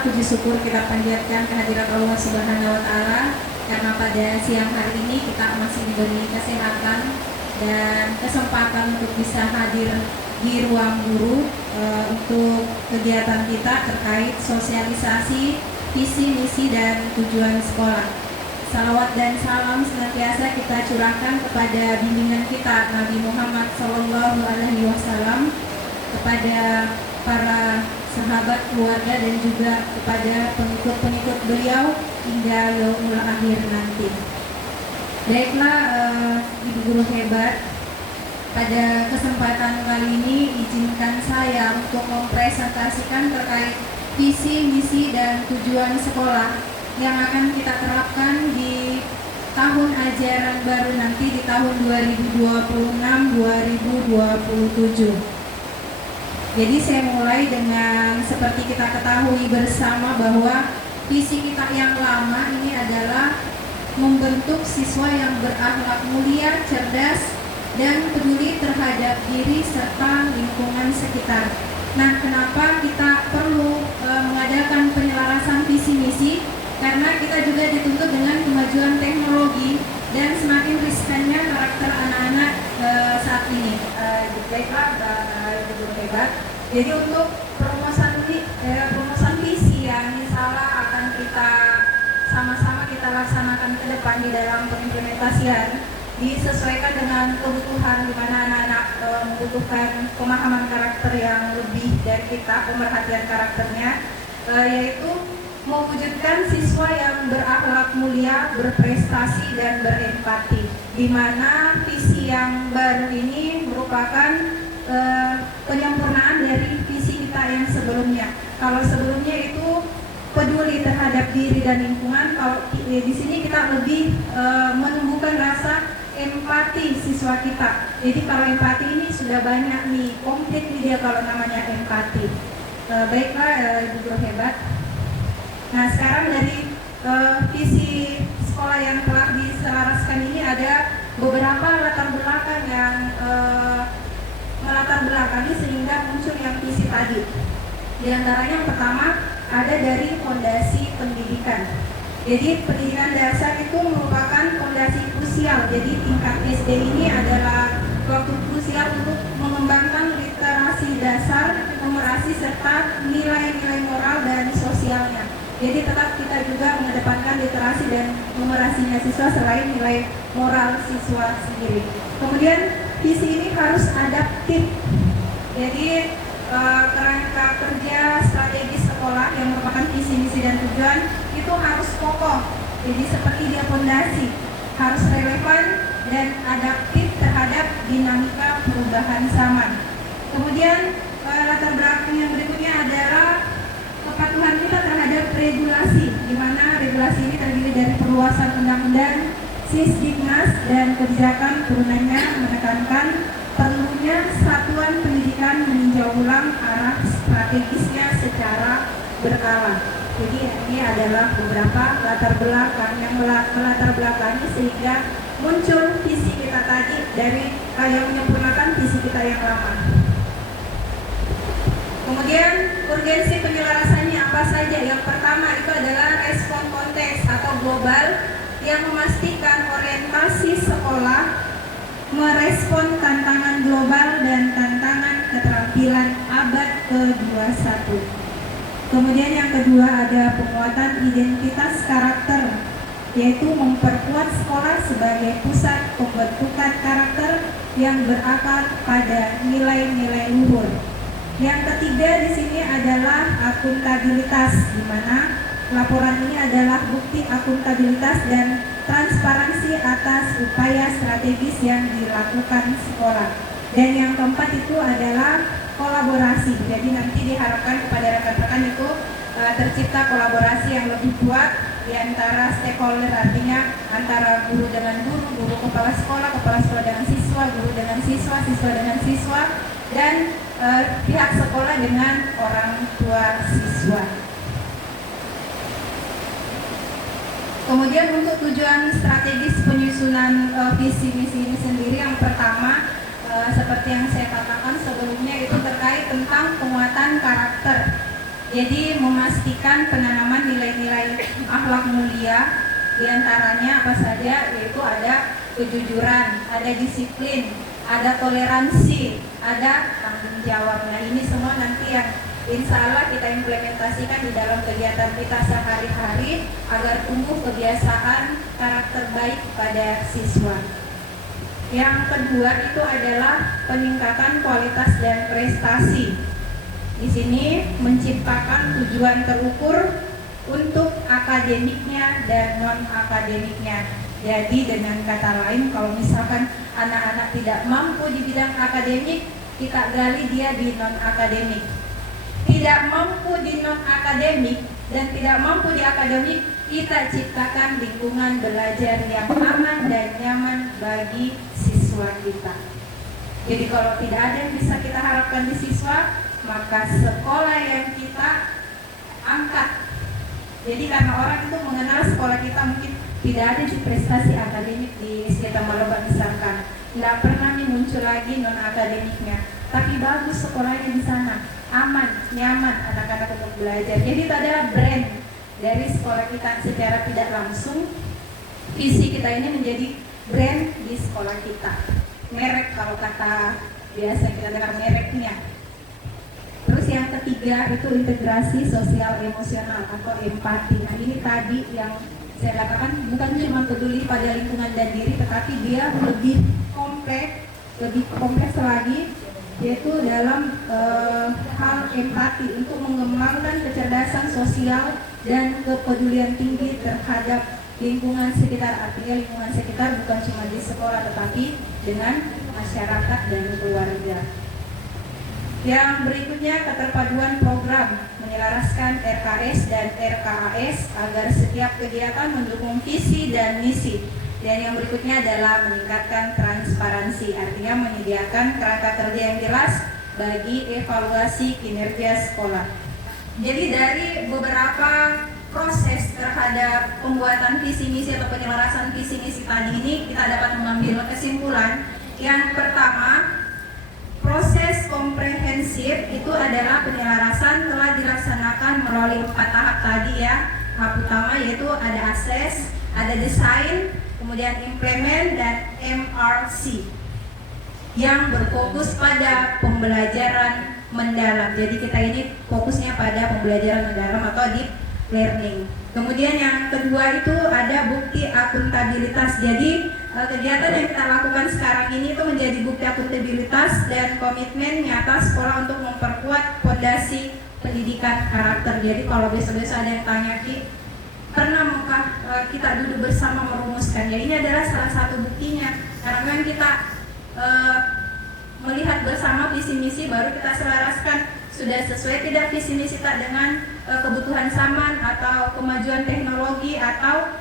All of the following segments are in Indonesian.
segala puji syukur kita panjatkan kehadirat Allah Subhanahu wa taala karena pada siang hari ini kita masih diberi kesehatan dan kesempatan untuk bisa hadir di ruang guru untuk kegiatan kita terkait sosialisasi visi, misi, dan tujuan sekolah. Salawat dan salam senantiasa kita curahkan kepada bimbingan kita Nabi Muhammad SAW, kepada para sahabat, keluarga, dan juga kepada pengikut-pengikut beliau hingga yaumul akhir nanti. Baiklah, Ibu Guru hebat, pada kesempatan kali ini izinkan saya untuk mempresentasikan terkait visi, misi, dan tujuan sekolah yang akan kita terapkan di tahun ajaran baru nanti di tahun 2026-2027. Jadi saya mulai dengan seperti kita ketahui bersama bahwa visi kita yang lama ini adalah membentuk siswa yang berakhlak mulia, cerdas, dan peduli terhadap diri serta lingkungan sekitar. Nah, kenapa kita perlu mengadakan penyelarasan visi misi? Karena kita juga dituntut dengan kemajuan teknologi dan semakin riskannya karakter anak-anak saat ini. Baiklah, Ibu hebat. Jadi untuk perumusan visi yang insya Allah akan kita sama-sama kita laksanakan ke depan di dalam pengimplementasian, disesuaikan dengan kebutuhan di mana anak-anak membutuhkan pemahaman karakter yang lebih dari kita, pemerhatian karakternya, yaitu mewujudkan siswa yang berakhlak mulia, berprestasi, dan berempati, di mana visi yang baru ini merupakan penyempurnaan dari visi kita yang sebelumnya. Kalau sebelumnya itu peduli terhadap diri dan lingkungan, kalau di sini kita lebih menumbuhkan rasa empati siswa kita. Jadi kalau empati ini sudah banyak nih, komplit nih dia kalau namanya empati. Baiklah, Ibu Guru hebat. Nah, sekarang dari visi sekolah yang telah diselaraskan ini ada beberapa latar belakang yang melatar belakangi sehingga muncul yang visi tadi. Di antaranya yang pertama ada dari fondasi pendidikan. Jadi pendidikan dasar itu merupakan fondasi krusial. Jadi tingkat SD ini adalah waktu krusial untuk mengembangkan literasi dasar, numerasi, serta nilai-nilai moral dan sosialnya. Jadi tetap kita juga mengedepankan literasi dan numerasinya siswa selain nilai moral siswa sendiri. Kemudian visi ini harus adaptif. Jadi kerangka kerja strategis sekolah yang merupakan visi, misi, dan tujuan itu harus kokoh. Jadi seperti dia fondasi, harus relevan dan adaptif terhadap dinamika perubahan zaman. Kemudian latar belakang yang berikutnya adalah kepatuhan kita terhadap regulasi, di mana regulasi ini terdiri dari perluasan undang-undang, Sisdiknas, dan kebijakan turunannya menekankan perlunya satuan pendidikan meninjau ulang arah strategisnya secara berkala. Jadi ini adalah beberapa latar belakang yang melatar belakangi sehingga muncul visi kita tadi dari yang menyempurnakan visi kita yang lama. Kemudian urgensi penyelarasannya apa saja? Yang pertama itu adalah respon konteks atau global yang memastikan orientasi sekolah merespon tantangan global dan tantangan keterampilan abad ke-21. Kemudian yang kedua ada penguatan identitas karakter, yaitu memperkuat sekolah sebagai pusat pembentukan karakter yang berakar pada nilai-nilai luhur. Yang ketiga di sini adalah akuntabilitas, di mana laporan ini adalah bukti akuntabilitas dan transparansi atas upaya strategis yang dilakukan sekolah. Dan yang keempat itu adalah kolaborasi. Jadi nanti diharapkan kepada rekan-rekan itu tercipta kolaborasi yang lebih kuat di antara stakeholder, artinya antara guru dengan guru, guru kepala sekolah dengan siswa, guru dengan siswa, siswa dengan siswa, dan pihak sekolah dengan orang tua siswa. Kemudian untuk tujuan strategis penyusunan visi misi ini sendiri, yang pertama seperti yang saya katakan sebelumnya itu terkait tentang penguatan karakter. Jadi memastikan penanaman nilai-nilai akhlak mulia, diantaranya apa saja, yaitu ada kejujuran, ada disiplin, ada toleransi, ada tanggung jawab. Nah ini semua nanti yang insya Allah kita implementasikan di dalam kegiatan kita sehari-hari agar tumbuh kebiasaan karakter baik pada siswa. Yang kedua itu adalah peningkatan kualitas dan prestasi. Di sini menciptakan tujuan terukur untuk akademiknya dan non-akademiknya. Jadi dengan kata lain, kalau misalkan anak-anak tidak mampu di bidang akademik, kita gali dia di non-akademik. Tidak mampu di non-akademik dan tidak mampu di akademik, kita ciptakan lingkungan belajar yang aman dan nyaman bagi siswa kita. Jadi kalau tidak ada yang bisa kita harapkan di siswa, maka sekolah yang kita angkat. Jadi karena orang itu mengenal sekolah kita mungkin tidak ada prestasi akademik di SDT Malaba misalkan, tidak pernah nih muncul lagi non akademiknya, tapi bagus sekolahnya di sana, aman, nyaman anak-anak untuk belajar. Jadi itu adalah brand dari sekolah kita secara tidak langsung. Visi kita ini menjadi brand di sekolah kita. Merek kalau kata biasa kita dengar mereknya. Terus yang ketiga itu integrasi sosial emosional atau empati. Nah ini tadi yang saya katakan bukan cuma peduli pada lingkungan dan diri, tetapi dia lebih kompleks lagi, yaitu dalam hal empati untuk mengembangkan kecerdasan sosial dan kepedulian tinggi terhadap lingkungan sekitar. Artinya lingkungan sekitar bukan cuma di sekolah tetapi dengan masyarakat dan keluarga. Yang berikutnya keterpaduan program menyelaraskan RKS dan RKAS agar setiap kegiatan mendukung visi dan misi. Dan yang berikutnya adalah meningkatkan transparansi, artinya menyediakan kerangka kerja yang jelas bagi evaluasi kinerja sekolah. Jadi dari beberapa proses terhadap pembuatan visi misi atau penyelarasan visi misi tadi ini, kita dapat mengambil kesimpulan. Yang pertama, proses komprehensif itu adalah penyelarasan telah dilaksanakan melalui 4 tahap tadi ya. Tahap utama yaitu ada assess, ada desain, kemudian implement, dan MRC yang berfokus pada pembelajaran mendalam. Jadi kita ini fokusnya pada pembelajaran mendalam atau deep learning. Kemudian yang kedua itu ada bukti akuntabilitas. Jadi kegiatan yang kita lakukan sekarang ini itu menjadi bukti akuntabilitas dan komitmen nyata sekolah untuk memperkuat fondasi pendidikan karakter. Jadi kalau besok-besok ada yang tanya, Ki, pernah maukah kita duduk bersama merumuskan? Ya ini adalah salah satu buktinya. Karena kan kita melihat bersama visi misi baru kita selaraskan sudah sesuai tidak visi misi tak dengan kebutuhan zaman atau kemajuan teknologi atau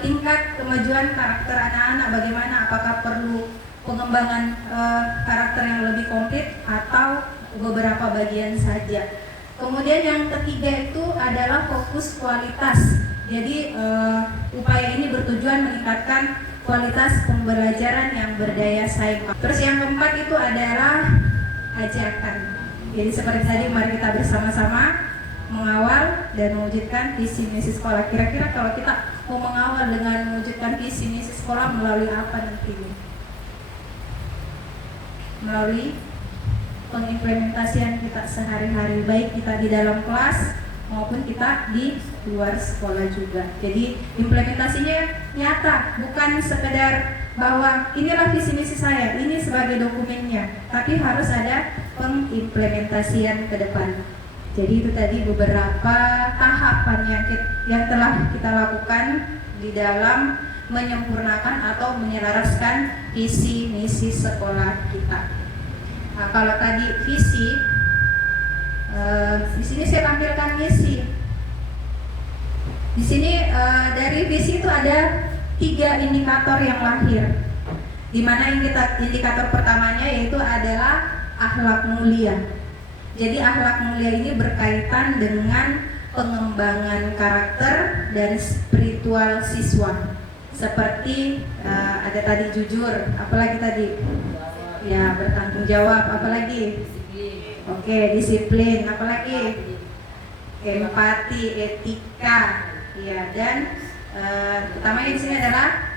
tingkat kemajuan karakter anak-anak, bagaimana, apakah perlu pengembangan karakter yang lebih komplit atau beberapa bagian saja. Kemudian yang ketiga itu adalah fokus kualitas. Jadi upaya ini bertujuan meningkatkan kualitas pembelajaran yang berdaya saing. Terus yang keempat itu adalah ajakan. Jadi seperti tadi, mari kita bersama-sama mengawal dan mewujudkan visi misi sekolah. Kira-kira kalau kita mau mengawal dengan mewujudkan visi misi sekolah melalui apa nantinya? Melalui pengimplementasian kita sehari-hari, baik kita di dalam kelas maupun kita di luar sekolah juga. Jadi implementasinya nyata, bukan sekedar bahwa inilah visi misi saya, ini sebagai dokumennya, tapi harus ada pengimplementasian ke depan. Jadi itu tadi beberapa tahapan yang telah kita lakukan di dalam menyempurnakan atau menyelaraskan visi misi sekolah kita. Nah, kalau tadi visi, di sini saya tampilkan misi. Di sini dari visi itu ada 3 indikator yang lahir, di mana indikator pertamanya yaitu adalah akhlak mulia. Jadi akhlak mulia ini berkaitan dengan pengembangan karakter dan spiritual siswa. Seperti ada tadi jujur, apalagi tadi? Ya, bertanggung jawab, apalagi? Oke, disiplin, apalagi? empati, etika, ya, dan utamanya di sini adalah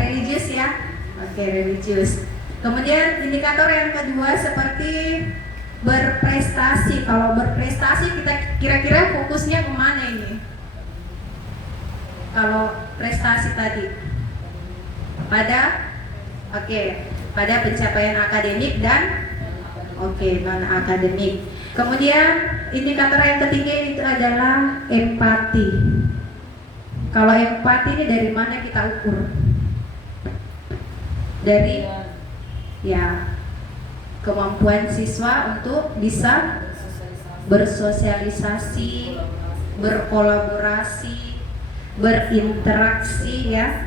religius ya. Oke, religius. Kemudian indikator yang kedua seperti berprestasi. Kalau berprestasi kita kira-kira fokusnya kemana ini? Kalau prestasi tadi pada pada pencapaian akademik dan non akademik. Kemudian indikator yang ketiga itu adalah empati. Kalau empati ini dari mana kita ukur? Dari kemampuan siswa untuk bisa bersosialisasi, berkolaborasi, berinteraksi ya.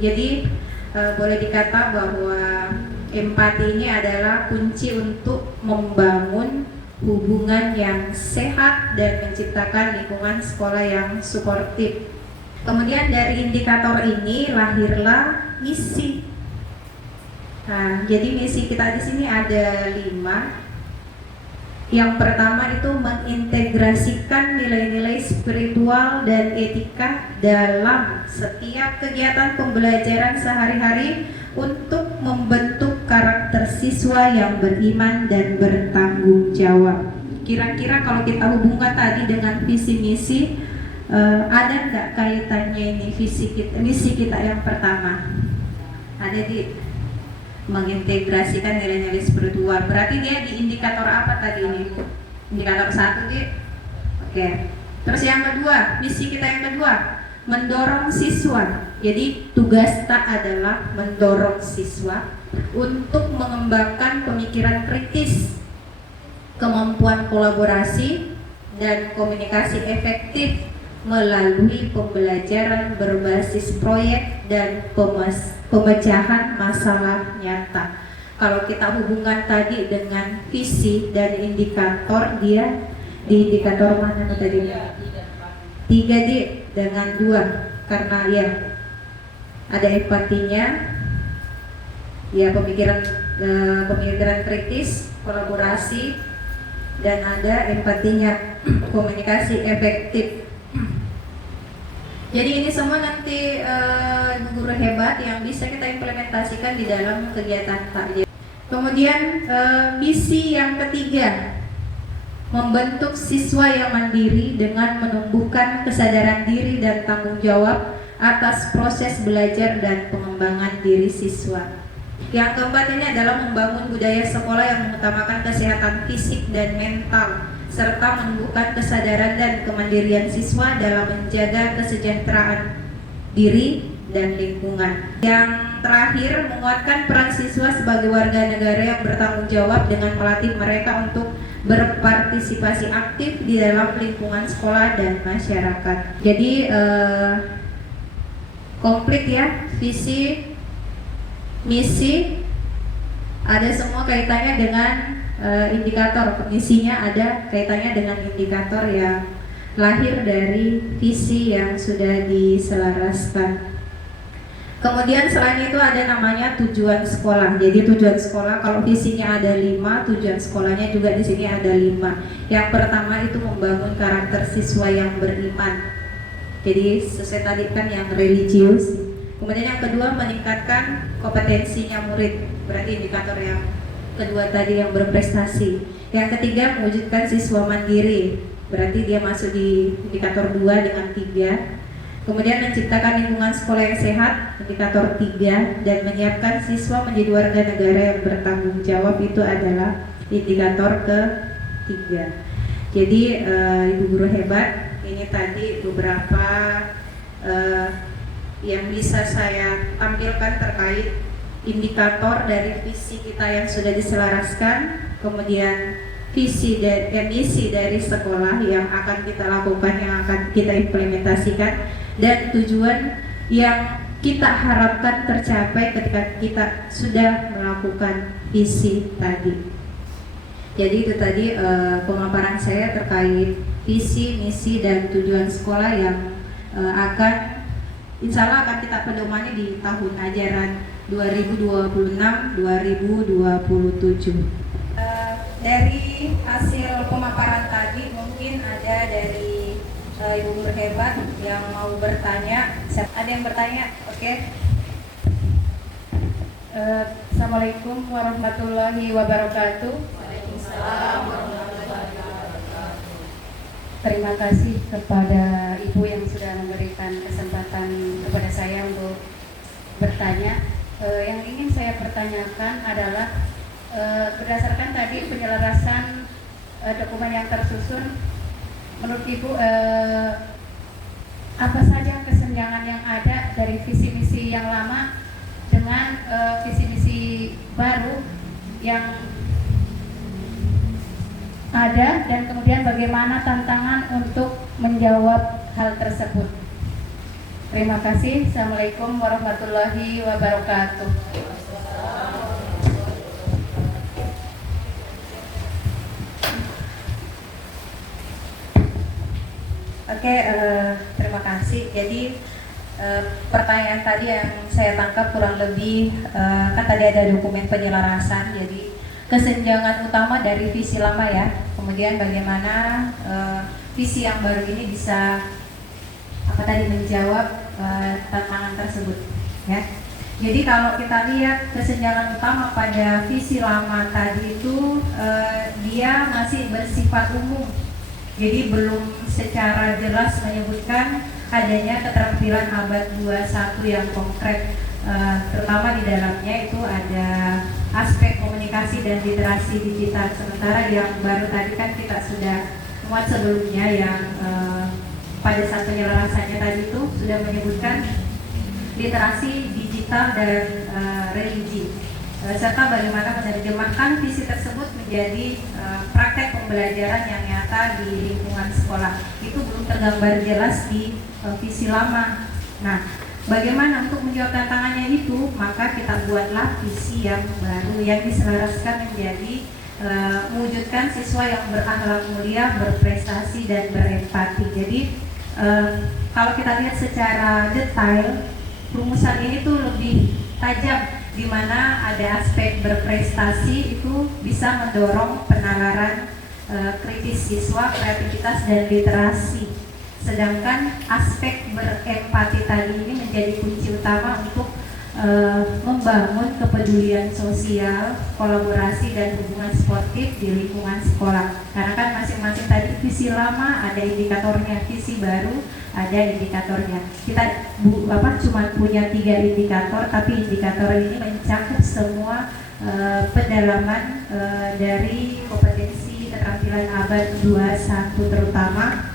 Jadi boleh dikata bahwa empati ini adalah kunci untuk membangun hubungan yang sehat dan menciptakan lingkungan sekolah yang suportif. Kemudian dari indikator ini lahirlah misi. Nah, jadi misi kita di sini ada 5. Yang pertama itu mengintegrasikan nilai-nilai spiritual dan etika dalam setiap kegiatan pembelajaran sehari-hari untuk membentuk karakter siswa yang beriman dan bertanggung jawab. Kira-kira kalau kita hubungkan tadi dengan visi misi, ada nggak kaitannya ini misi kita yang pertama? Ada di mengintegrasikan nilai-nilai spiritual. Berarti dia di indikator apa tadi ini? Indikator 1 Di. Oke. Terus yang kedua, misi kita yang kedua, mendorong siswa. Jadi tugas kita adalah mendorong siswa untuk mengembangkan pemikiran kritis, kemampuan kolaborasi dan komunikasi efektif melalui pembelajaran berbasis proyek dan pemecahan masalah nyata. Kalau kita hubungkan tadi dengan visi dan indikator, dia di indikator mana tadi? 3 Di dengan 2, karena ya ada empatinya, ya pemikiran kritis, kolaborasi, dan ada empatinya, komunikasi efektif. Jadi ini semua nanti guru hebat yang bisa kita implementasikan di dalam kegiatan takjil. Kemudian misi yang ketiga, membentuk siswa yang mandiri dengan menumbuhkan kesadaran diri dan tanggung jawab atas proses belajar dan pengembangan diri siswa. Yang keempat ini adalah membangun budaya sekolah yang mengutamakan kesehatan fisik dan mental, serta menumbuhkan kesadaran dan kemandirian siswa dalam menjaga kesejahteraan diri dan lingkungan. Yang terakhir, menguatkan peran siswa sebagai warga negara yang bertanggung jawab dengan melatih mereka untuk berpartisipasi aktif di dalam lingkungan sekolah dan masyarakat. Jadi komplit ya, visi, misi, ada semua kaitannya dengan indikator. Misinya ada kaitannya dengan indikator yang lahir dari visi yang sudah diselaraskan. Kemudian selain itu ada namanya tujuan sekolah. Jadi tujuan sekolah, kalau visinya ada 5, tujuan sekolahnya juga di sini ada 5. Yang pertama itu membangun karakter siswa yang beriman. Jadi sesuai tadi kan yang religius. Kemudian yang kedua, meningkatkan kompetensinya murid. Berarti indikator yang kedua tadi yang berprestasi. Yang ketiga, mewujudkan siswa mandiri. Berarti dia masuk di indikator 2 dengan 3. Kemudian menciptakan lingkungan sekolah yang sehat, indikator 3, dan menyiapkan siswa menjadi warga negara yang bertanggung jawab, itu adalah indikator ke-3. Jadi Ibu Guru hebat, ini tadi beberapa yang bisa saya tampilkan terkait indikator dari visi kita yang sudah diselaraskan, kemudian visi dan misi dari sekolah yang akan kita lakukan, yang akan kita implementasikan, dan tujuan yang kita harapkan tercapai ketika kita sudah melakukan visi tadi. Jadi itu tadi pemaparan saya terkait visi, misi, dan tujuan sekolah yang akan insya Allah akan kita pedomani di tahun ajaran 2026-2027. Dari hasil pemaparan tadi mungkin ada dari ibu guru hebat yang mau bertanya. Ada yang bertanya? Oke. Assalamualaikum warahmatullahi wabarakatuh. Waalaikumsalam warahmatullahi wabarakatuh. Terima kasih kepada Ibu yang sudah memberikan kesempatan kepada saya untuk bertanya. Yang ingin saya pertanyakan adalah berdasarkan tadi penyelarasan dokumen yang tersusun, menurut Ibu apa saja kesenjangan yang ada dari visi misi yang lama dengan visi misi baru yang ada, dan kemudian bagaimana tantangan untuk menjawab hal tersebut. Terima kasih. Assalamualaikum warahmatullahi wabarakatuh. Oke, terima kasih. Jadi pertanyaan tadi yang saya tangkap kurang lebih kan tadi ada dokumen penyelarasan, jadi kesenjangan utama dari visi lama ya, kemudian bagaimana visi yang baru ini bisa menjawab tantangan tersebut ya. Jadi kalau kita lihat kesenjangan utama pada visi lama tadi itu dia masih bersifat umum, jadi belum secara jelas menyebutkan adanya keterampilan abad 21 yang konkret, terutama di dalamnya itu ada aspek komunikasi dan literasi digital. Sementara yang baru tadi kan kita sudah muat sebelumnya yang pada saat penyelarasannya tadi itu sudah menyebutkan literasi digital dan religi, serta bagaimana menerjemahkan visi tersebut menjadi praktek pembelajaran yang nyata di lingkungan sekolah. Itu belum tergambar jelas di visi lama. Nah, bagaimana untuk menjawab tantangannya itu? Maka kita buatlah visi yang baru yang diselaraskan menjadi mewujudkan siswa yang berakhlak mulia, berprestasi dan berempati. Jadi kalau kita lihat secara detail, rumusan ini tuh lebih tajam, di mana ada aspek berprestasi itu bisa mendorong penalaran kritis siswa, kreativitas dan literasi. Sedangkan aspek berempati tadi ini menjadi kunci utama untuk membangun kepedulian sosial, kolaborasi dan hubungan sportif di lingkungan sekolah. Karena kan masing-masing tadi visi lama ada indikatornya, visi baru ada indikatornya. Kita cuma punya 3 indikator, tapi indikator ini mencakup semua pendalaman dari kompetensi keterampilan abad 21, terutama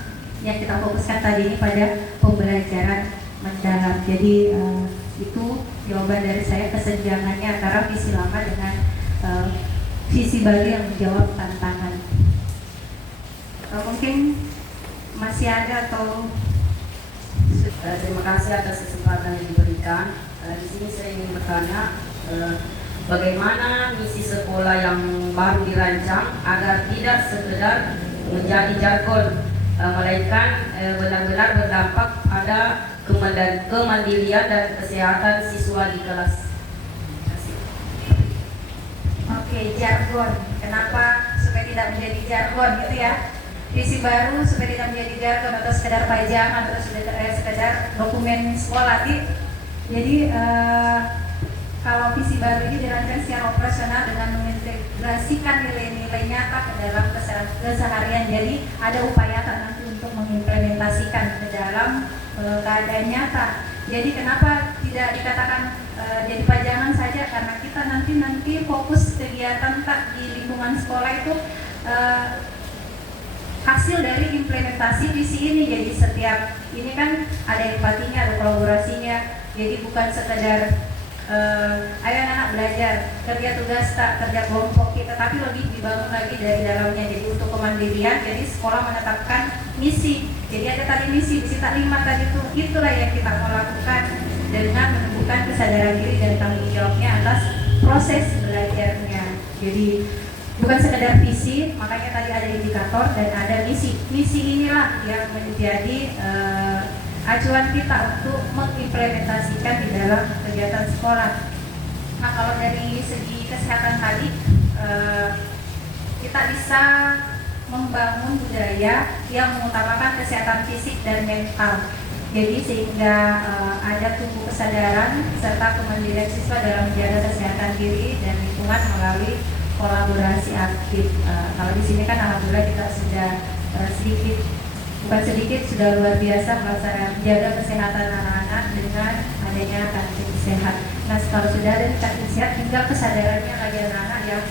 yang kita fokuskan tadi ini pada pembelajaran mendalam. Jadi itu jawaban dari saya, kesenjangannya antara visi lama dengan visi baru yang menjawab tantangan. Mungkin masih ada atau terima kasih atas kesempatan yang diberikan. Di sini saya ingin bertanya, bagaimana misi sekolah yang baru dirancang agar tidak sekedar menjadi jargon, melainkan benar-benar berdampak pada kemandirian dan kesehatan siswa di kelas. Terima kasih. Oke, jargon. Kenapa supaya tidak menjadi jargon gitu ya? Visi baru supaya tidak menjadi jargon atau sekedar pajangan atau sekedar dokumen sekolah. Jadi kalau visi baru ini dirancang secara operasional dengan mengintegrasikan nilai-nilai nyata ke dalam keseharian. Jadi ada upaya nanti untuk mengimplementasikan ke dalam keadaan nyata. Jadi kenapa tidak dikatakan jadi pajangan saja? Karena kita nanti fokus kegiatan di lingkungan sekolah itu hasil dari implementasi visi ini. Jadi setiap ini kan ada empatinya, ada kolaborasinya. Jadi bukan sekedar ayo anak belajar, kerja tugas tak, kerja kelompok kita, tapi lebih dibangun lagi dari dalamnya. Jadi untuk kemandirian, jadi sekolah menetapkan misi. Jadi ada tadi misi tak 5 tadi itu, itulah yang kita mau lakukan dengan menumbuhkan kesadaran diri dan tanggung jawabnya atas proses belajarnya. Jadi bukan sekedar visi, makanya tadi ada indikator dan ada misi. Misi inilah yang menjadi acuan kita untuk mengimplementasikan di dalam kegiatan sekolah. Nah, kalau dari segi kesehatan tadi, kita bisa membangun budaya yang mengutamakan kesehatan fisik dan mental. Jadi sehingga ada tumbuh kesadaran serta kemandirian siswa dalam menjaga kesehatan diri dan lingkungan melalui kolaborasi aktif. Kalau di sini kan alhamdulillah kita sudah bukan sedikit sudah luar biasa menjaga kesehatan anak-anak dengan adanya kantin sehat. Nah, kalau sudah ada kantin sehat, tinggal kesadarannya lagi anak-anak yang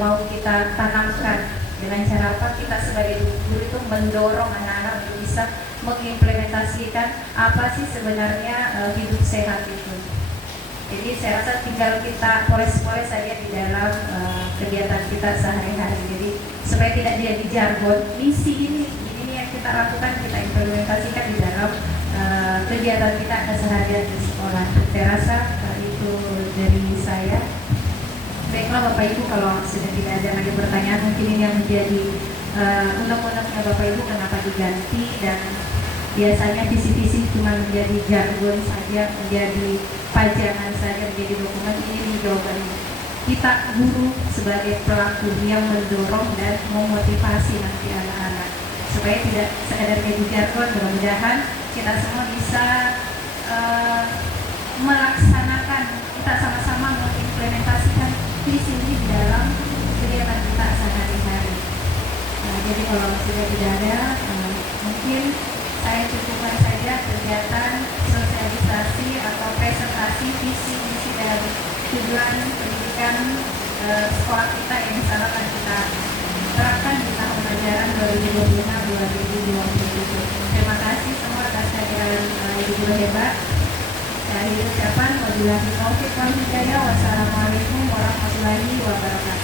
mau kita tanamkan. Dengan cara apa? Kita sebagai guru itu mendorong anak-anak untuk bisa mengimplementasikan apa sih sebenarnya hidup sehat itu. Jadi saya rasa tinggal kita poles-poles saja di dalam kegiatan kita sehari-hari. Jadi supaya tidak dia di jargon, misi ini yang kita lakukan, kita implementasikan di dalam kegiatan kita sehari-hari di sekolah. Saya rasa itu dari saya. Baiklah Bapak Ibu, kalau sudah tidak ada lagi pertanyaan, mungkin ini yang menjadi undang-undangnya Bapak Ibu kenapa diganti, dan biasanya visi-visi cuma menjadi jargon saja, menjadi pajangan saja, menjadi dokumen. Ini jawabannya. Kita guru sebagai pelaku yang mendorong dan memotivasi nanti anak-anak supaya tidak sekadar jadi jargon. Mudah-mudahan kita semua bisa melaksanakan, kita sama-sama mengimplementasikan visi ini di dalam kegiatan kita sehari-hari. Jadi kalau sudah tidak ada, mungkin saya cukupkan saja kegiatan sosialisasi atau presentasi visi misi dan tujuan pendidikan sekolah kita yang insya Allah akan kita terapkan di tahun ajaran 2025-2027. Terima kasih semua atas kehadiran Ibu Guru hebat. Saya ucapkan wabillahi taufiq wal hidayah. Wassalamualaikum warahmatullahi wabarakatuh.